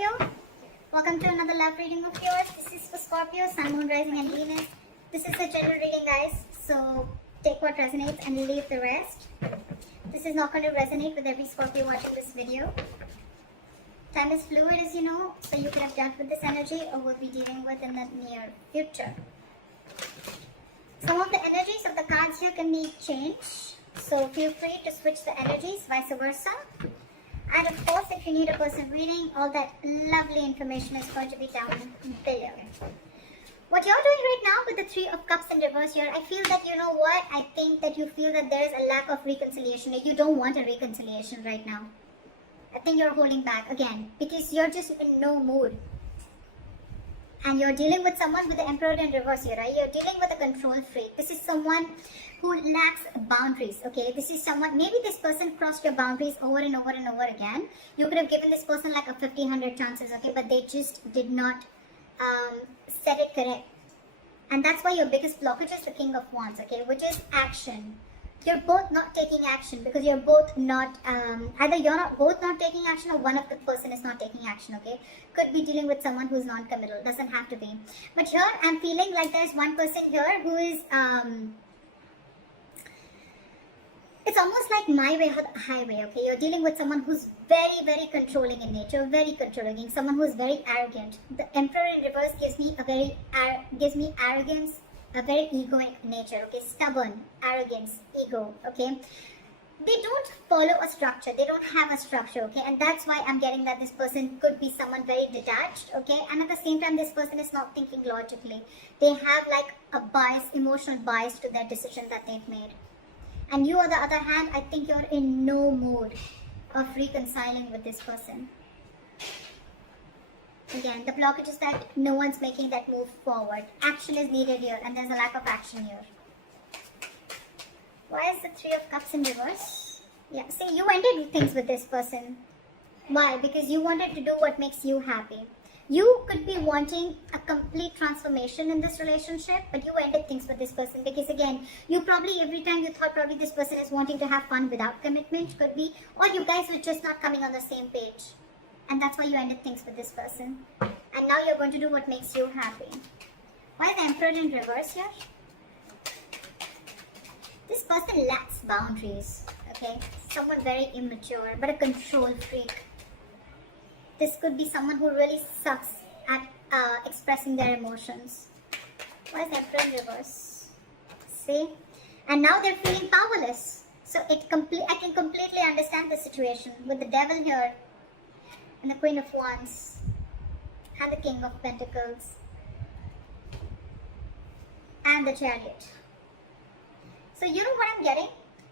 Scorpio. Welcome to another love reading of yours. This is for Scorpio, Sun, Moon, Rising and Venus. This is a general reading, guys. So take what resonates and leave the rest. This is not going to resonate with every Scorpio watching this video. Time is fluid, as you know, so you could have dealt with this energy or will be dealing with in the near future. Some of the energies of the cards here can be changed, so feel free to switch the energies, vice versa. And of course, if you need a personal reading, all that lovely information is going to be down below. What you're doing right now with the Three of Cups in reverse here, I feel that, you know what, I think that you feel that there is a lack of reconciliation. You don't want a reconciliation right now. I think you're holding back again because you're just in no mood. And you're dealing with someone with the Emperor in reverse here, right? You're dealing with a control freak. This is someone who lacks boundaries, okay? This is someone, maybe this person crossed your boundaries over and over and over again. You could have given this person like a 50-100 chances, okay? But they just did not set it correct. And that's why your biggest blockage is the King of Wands, okay? Which is action. You're both not taking action because you're both not, either you're not both not taking action or one of the person is not taking action, okay? Could be dealing with someone who's non-committal, doesn't have to be. But here, I'm feeling like there's one person here who is, it's almost like my way or the highway, okay? You're dealing with someone who's very, very controlling in nature, very controlling, someone who's very arrogant. The Emperor in reverse gives me arrogance, a very egoic nature, okay? Stubborn, arrogance, ego, okay? They don't follow a structure. They don't have a structure, okay? And that's why I'm getting that this person could be someone very detached, okay? And at the same time, this person is not thinking logically. They have like a bias, emotional bias to their decision that they've made. And you, on the other hand, I think you're in no mood of reconciling with this person. Again, the blockage is that no one's making that move forward. Action is needed here, and there's a lack of action here. Why is the Three of Cups in reverse? Yeah, see, you ended things with this person. Why? Because you wanted to do what makes you happy. You could be wanting a complete transformation in this relationship, but you ended things with this person because, again, you probably, every time you thought probably this person is wanting to have fun without commitment, could be, or you guys were just not coming on the same page. And that's why you ended things with this person. And now you're going to do what makes you happy. Why is the Emperor in reverse here? This person lacks boundaries, okay? Someone very immature, but a control freak. This could be someone who really sucks at expressing their emotions. Why is the Emperor in reverse? See? And now they're feeling powerless. So I can completely understand the situation with the Devil here, and the Queen of Wands, and the King of Pentacles, and the Chariot. So you know what I'm getting?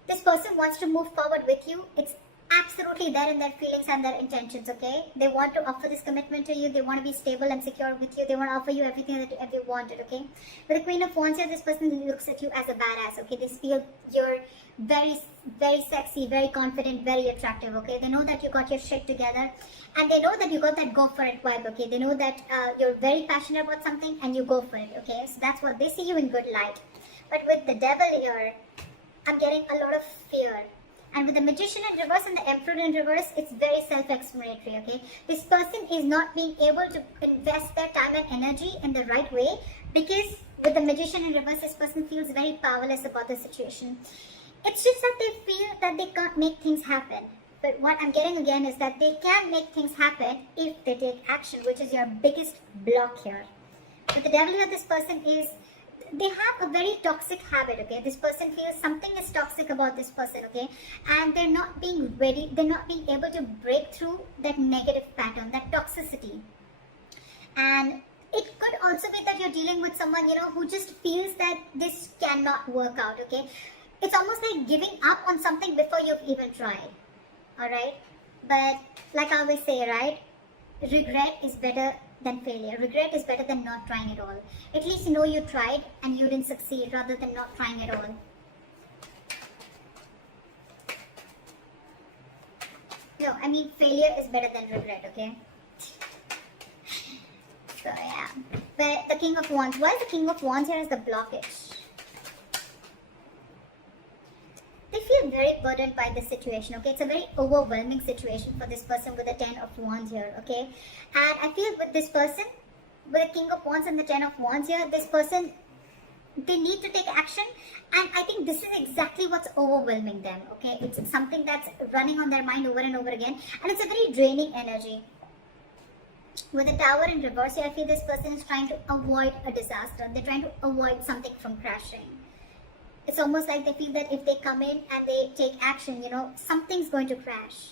This person wants to move forward with you. It's absolutely there in their feelings and their intentions, okay? They want to offer this commitment to you. They want to be stable and secure with you. They want to offer you everything that you wanted, okay? With the Queen of Wands here, this person looks at you as a badass, okay? They feel you're very, very sexy, very confident, very attractive, okay? They know that you got your shit together, and they know that you got that go for it vibe, okay? They know that you're very passionate about something and you go for it, okay? So that's what they see you in good light. But with the Devil here, I'm getting a lot of fear. And with the Magician in reverse and the Emperor in reverse, it's very self-explanatory, okay? This person is not being able to invest their time and energy in the right way because with the Magician in reverse, this person feels very powerless about the situation. It's just that they feel that they can't make things happen. But what I'm getting again is that they can make things happen if they take action, which is your biggest block here. With the Devil here, this person is, they have a very toxic habit, okay? This person feels something is toxic about this person, okay? And they're not being ready, they're not being able to break through that negative pattern, that toxicity. And it could also be that you're dealing with someone, you know, who just feels that this cannot work out, okay? It's almost like giving up on something before you've even tried, alright? But like I always say, right? Regret is better than failure. Regret is better than not trying at all. At least you know you tried and you didn't succeed rather than not trying at all. No, I mean failure is better than regret, okay? So yeah. But the King of Wands, why is the King of Wands here as the blockage? They feel very very burdened by this situation, okay? It's a very overwhelming situation for this person with the 10 of Wands here, okay? And I feel with this person, with the King of Wands and the 10 of Wands here, this person, they need to take action, and I think this is exactly what's overwhelming them, okay? It's something that's running on their mind over and over again, and it's a very draining energy. With the Tower in reverse here, I feel this person is trying to avoid a disaster. They're trying to avoid something from crashing. It's almost like they feel that if they come in and they take action, you know, something's going to crash.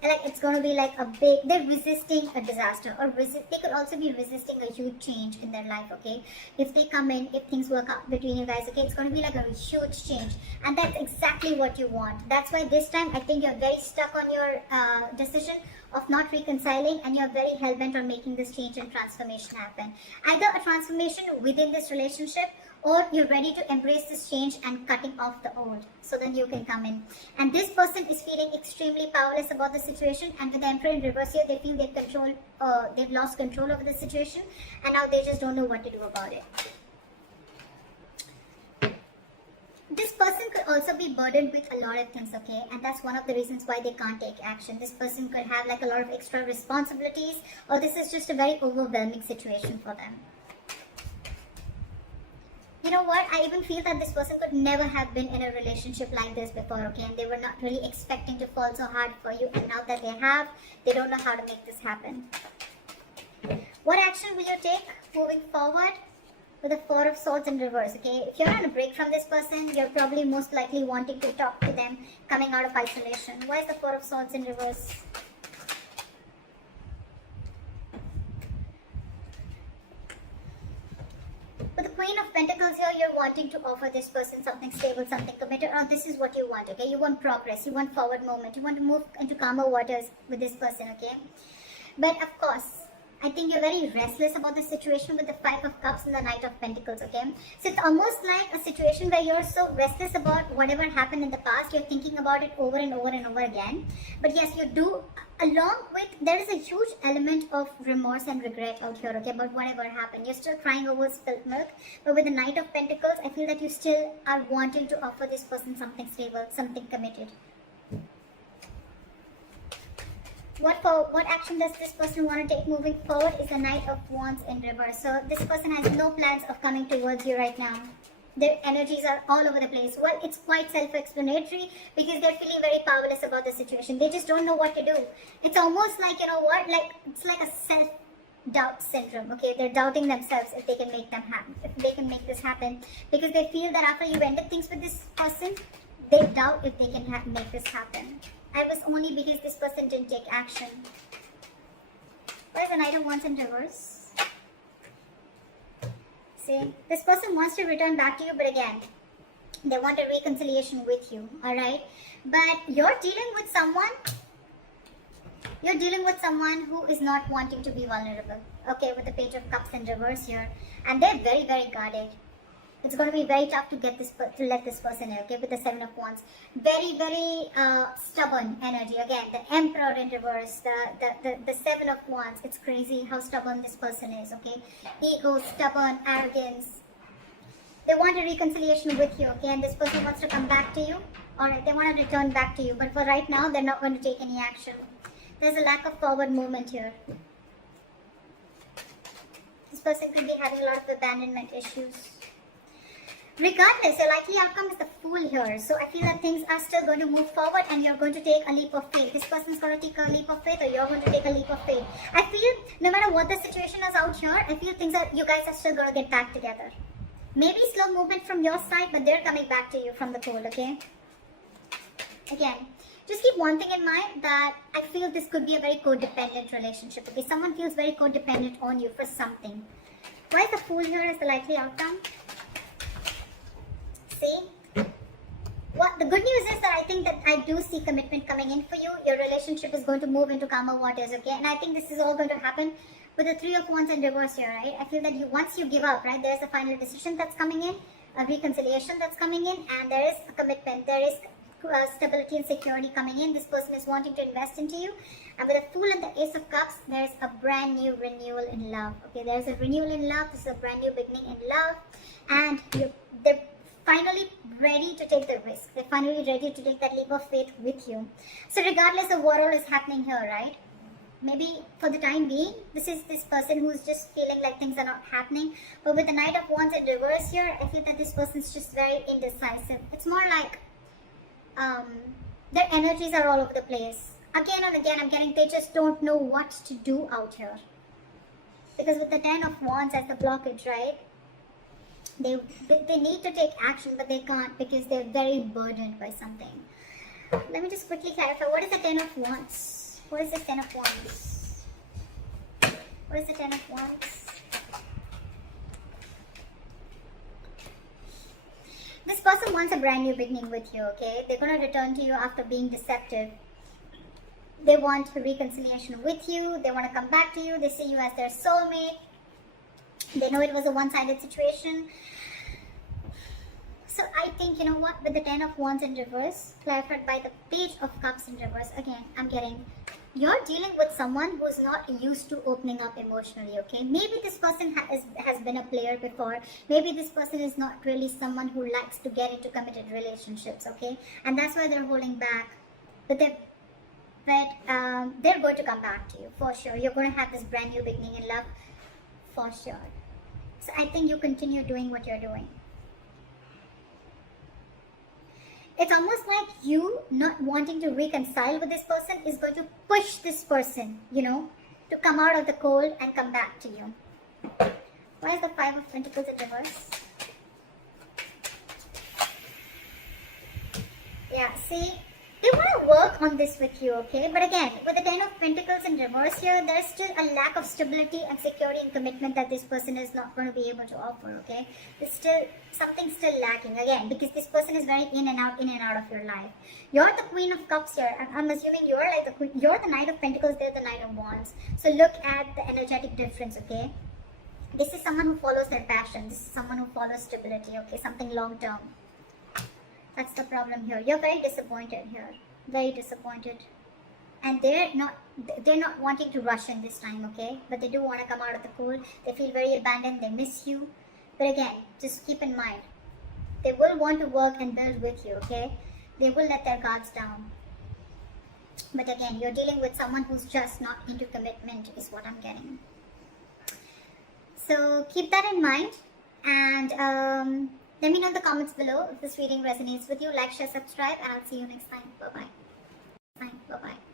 Like it's going to be like a big, they're resisting a disaster, or they could also be resisting a huge change in their life, okay? If they come in, if things work out between you guys, okay, it's going to be like a huge change, and that's exactly what you want. That's why this time I think you're very stuck on your decision of not reconciling, and you're very hell-bent on making this change and transformation happen. Either a transformation within this relationship, or you're ready to embrace this change and cutting off the old, so then you can come in. And this person is feeling extremely powerless about the situation, and with the Emperor in reverse here, they feel they've lost control over the situation, and now they just don't know what to do about it. This person could also be burdened with a lot of things, okay? And that's one of the reasons why they can't take action. This person could have like a lot of extra responsibilities, or this is just a very overwhelming situation for them. You know what, I even feel that this person could never have been in a relationship like this before, okay? And they were not really expecting to fall so hard for you, and now that they have, they don't know how to make this happen. What action will you take moving forward? With the Four of Swords in reverse, okay? If you're on a break from this person, you're probably most likely wanting to talk to them coming out of isolation. Why is the Four of Swords in reverse? With the Queen of Pentacles here, you're wanting to offer this person something stable, something committed, or this is what you want, okay? You want progress, you want forward movement, you want to move into calmer waters with this person, okay? But of course, I think you're very restless about the situation with the Five of Cups and the Knight of Pentacles, okay? So it's almost like a situation where you're so restless about whatever happened in the past, you're thinking about it over and over and over again. But yes, you do, along with, there is a huge element of remorse and regret out here, okay, about whatever happened. You're still crying over spilled milk, but with the Knight of Pentacles, I feel that you still are wanting to offer this person something stable, something committed. What action does this person want to take moving forward is the Knight of Wands in reverse. So this person has no plans of coming towards you right now. Their energies are all over the place. Well, it's quite self-explanatory because they're feeling very powerless about the situation. They just don't know what to do. It's almost like, you know what, like it's like a self-doubt syndrome. Okay, they're doubting themselves if they can make them happen, if they can make this happen, because they feel that after you ended things with this person, they doubt if they can make this happen. I was only because this person didn't take action. What is the Knight of Wands in reverse? See, this person wants to return back to you, but again, they want a reconciliation with you, alright? But you're dealing with someone who is not wanting to be vulnerable, okay, with the Page of Cups in reverse here. And they're very, very guarded. It's going to be very tough to let this person in, okay, with the Seven of Wands. Very, very stubborn energy. Again, the Emperor in reverse, the Seven of Wands. It's crazy how stubborn this person is, okay? Ego, stubborn, arrogance. They want a reconciliation with you, okay? And this person wants to come back to you. Alright, they want to return back to you. But for right now, they're not going to take any action. There's a lack of forward movement here. This person could be having a lot of abandonment issues. Regardless, your likely outcome is the Fool here. So I feel that things are still going to move forward and you're going to take a leap of faith. This person's going to take a leap of faith, or you're going to take a leap of faith. I feel no matter what the situation is out here, I feel you guys are still going to get back together. Maybe slow movement from your side, but they're coming back to you from the pole, okay? Again, just keep one thing in mind, that I feel this could be a very codependent relationship, okay? Someone feels very codependent on you for something. Why is the Fool here as the likely outcome? See, what the good news is that I think that I do see commitment coming in for you. Your relationship is going to move into calmer waters, okay? And I think this is all going to happen with the Three of Wands in reverse here, right? I feel that once you give up, right, there's a final decision that's coming in, a reconciliation that's coming in, and there is a commitment, there is stability and security coming in. This person is wanting to invest into you. And with the Fool and the Ace of Cups, there's a brand new renewal in love, okay? There's a renewal in love. This is a brand new beginning in love, and they're finally ready to take the risk. They're finally ready to take that leap of faith with you. So regardless of what all is happening here, right? Maybe for the time being, this is this person who's just feeling like things are not happening. But with the Knight of Wands in reverse here, I feel that this person's just very indecisive. It's more like their energies are all over the place. Again and again, I'm getting they just don't know what to do out here. Because with the Ten of Wands as the blockage, right? They need to take action, but they can't because they're very burdened by something. Let me just quickly clarify. What is the Ten of Wands? What is the Ten of Wands? What is the Ten of Wands? This person wants a brand new beginning with you, okay? They're going to return to you after being deceptive. They want reconciliation with you. They want to come back to you. They see you as their soulmate. They know it was a one-sided situation. So I think, you know what, with the Ten of Wands in reverse, clarified by the Page of Cups in reverse, again, I'm getting, you're dealing with someone who's not used to opening up emotionally, okay? Maybe this person has been a player before. Maybe this person is not really someone who likes to get into committed relationships, okay? And that's why they're holding back. But they're going to come back to you, for sure. You're going to have this brand new beginning in love, for sure. So I think you continue doing what you're doing. It's almost like you not wanting to reconcile with this person is going to push this person, you know, to come out of the cold and come back to you. Why is the Five of Pentacles in reverse? Yeah, see, they want to work on this with you, okay? But again, with the Ten of Pentacles in reverse here, there's still a lack of stability and security and commitment that this person is not going to be able to offer, okay? There's still something still lacking, again, because this person is very in and out of your life. You're the Queen of Cups here. I'm assuming you're like the Queen. You're the Knight of Pentacles, they're the Knight of Wands. So look at the energetic difference, okay? This is someone who follows their passion. This is someone who follows stability, okay? Something long term. That's the problem here. You're very disappointed here. Very disappointed. And they're not wanting to rush in this time, okay? But they do want to come out of the cold. They feel very abandoned. They miss you. But again, just keep in mind, they will want to work and build with you, okay? They will let their guards down. But again, you're dealing with someone who's just not into commitment is what I'm getting. So keep that in mind. And let me know in the comments below if this reading resonates with you. Like, share, subscribe, and I'll see you next time. Bye-bye. Bye-bye.